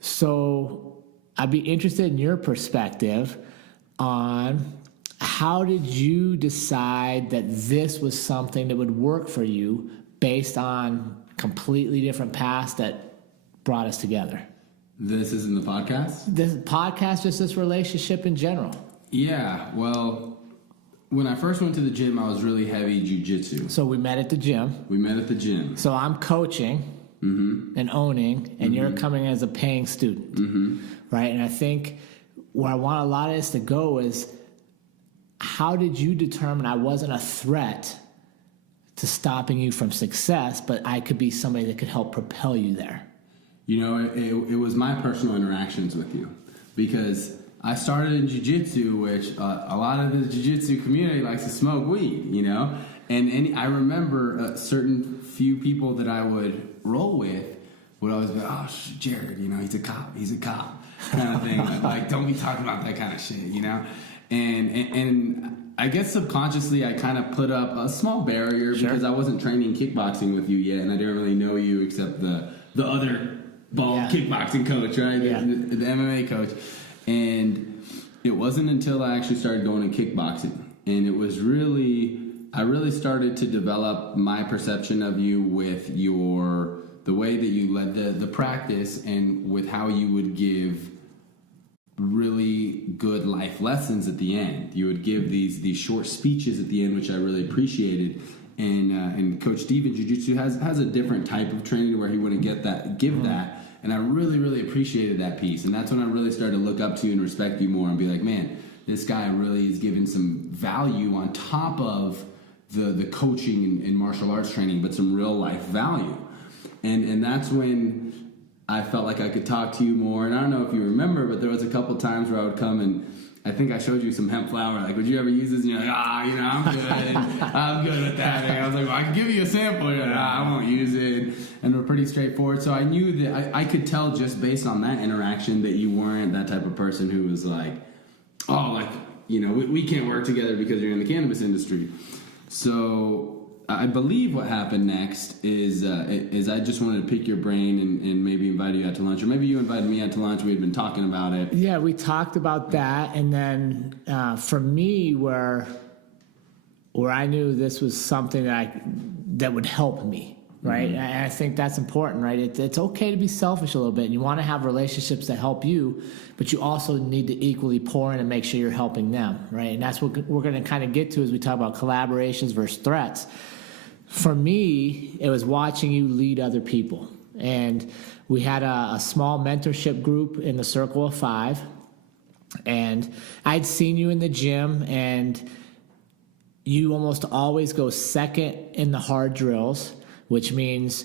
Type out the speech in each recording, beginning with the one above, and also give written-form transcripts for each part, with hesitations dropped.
So I'd be interested in your perspective on how did you decide that this was something that would work for you based on completely different paths that brought us together? This isn't the podcast? This podcast, just this relationship in general. Yeah, well, when I first went to the gym, I was really heavy jiu-jitsu. So we met at the gym. We met at the gym. So I'm coaching and owning, and you're coming as a paying student, right? And I think where I want a lot of this to go is, how did you determine I wasn't a threat to stopping you from success, but I could be somebody that could help propel you there? You know, it was my personal interactions with you, because I started in jiu-jitsu, which a lot of the jiu-jitsu community likes to smoke weed, you know? And I remember a certain few people that I would roll with would always be, oh, Jared, you know, he's a cop, kind of thing. Like, don't be talking about that kind of shit, you know? And I guess subconsciously I kind of put up a small barrier because I wasn't training kickboxing with you yet, and I didn't really know you except the other bald kickboxing coach, right? Yeah. The MMA coach. And it wasn't until I actually started going to kickboxing, and it was I really started to develop my perception of you with the way that you led the practice, and with how you would give really good life lessons at the end. You would give these short speeches at the end, which I really appreciated. And Coach Steve in Jiu-Jitsu has a different type of training where he wouldn't give that. And I really, really appreciated that piece. And that's when I really started to look up to you and respect you more, and be like, man, this guy really is giving some value on top of the coaching and martial arts training, but some real life value. And that's when I felt like I could talk to you more. And I don't know if you remember, but there was a couple times where I would come, and I think I showed you some hemp flower. Like, would you ever use this? And you're like, I'm good. I'm good with that. And I was like, well, I can give you a sample. You're like, I won't use it. And we're pretty straightforward. So I knew that I could tell just based on that interaction that you weren't that type of person who was like, we can't work together because you're in the cannabis industry. So I believe what happened next is I just wanted to pick your brain and maybe invite you out to lunch, or maybe you invited me out to lunch. We had been talking about it. Yeah, we talked about that, and then for me, where I knew this was something that would help me, right? And I think that's important, right? It's okay to be selfish a little bit, and you want to have relationships that help you, but you also need to equally pour in and make sure you're helping them, right? And that's what we're going to kind of get to as we talk about collaborations versus threats. For me, it was watching you lead other people. And we had a small mentorship group in the Circle of Five. And I'd seen you in the gym, and you almost always go second in the hard drills, which means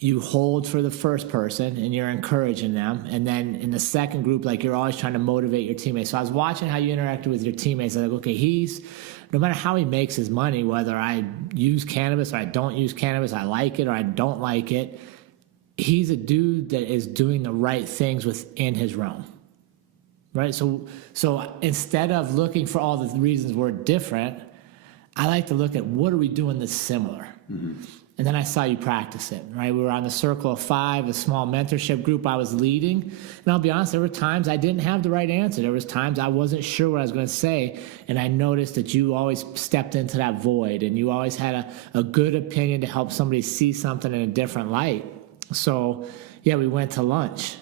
you hold for the first person and you're encouraging them. And then in the second group, like, you're always trying to motivate your teammates. So I was watching how you interacted with your teammates. I was like, okay, no matter how he makes his money, whether I use cannabis or I don't use cannabis, I like it or I don't like it, he's a dude that is doing the right things within his realm, right? So instead of looking for all the reasons we're different, I like to look at what are we doing that's similar. And then I saw you practice it, right? We were on the Circle of Five, a small mentorship group I was leading. And I'll be honest, there were times I didn't have the right answer. There was times I wasn't sure what I was going to say. And I noticed that you always stepped into that void, and you always had a good opinion to help somebody see something in a different light. So, yeah, we went to lunch.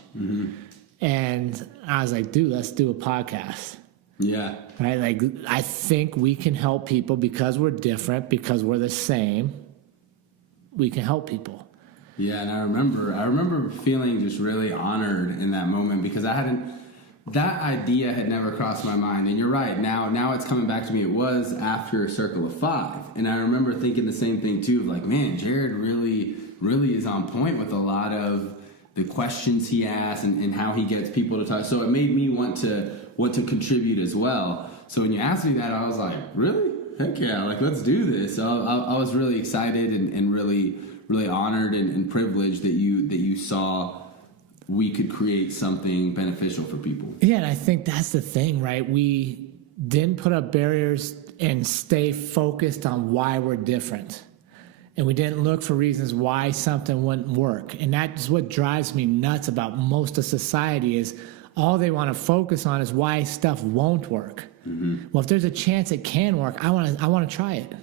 And I was like, dude, let's do a podcast. Yeah. Right? Like, I think we can help people because we're different, because we're the same. We can help people. Yeah, and I remember feeling just really honored in that moment, because that idea had never crossed my mind. And you're right, now it's coming back to me. It was after Circle of Five, and I remember thinking the same thing too, of like, man, Jared really is on point with a lot of the questions he asks and how he gets people to talk. So it made me want to contribute as well. So when you asked me that, I was like, really? Heck yeah, like, let's do this. So I was really excited and really, really honored and privileged that you saw we could create something beneficial for people. Yeah, and I think that's the thing, right? We didn't put up barriers and stay focused on why we're different. and we didn't look for reasons why something wouldn't work. And that's what drives me nuts about most of society is all they want to focus on is why stuff won't work. Well, if there's a chance it can work, I want to try it.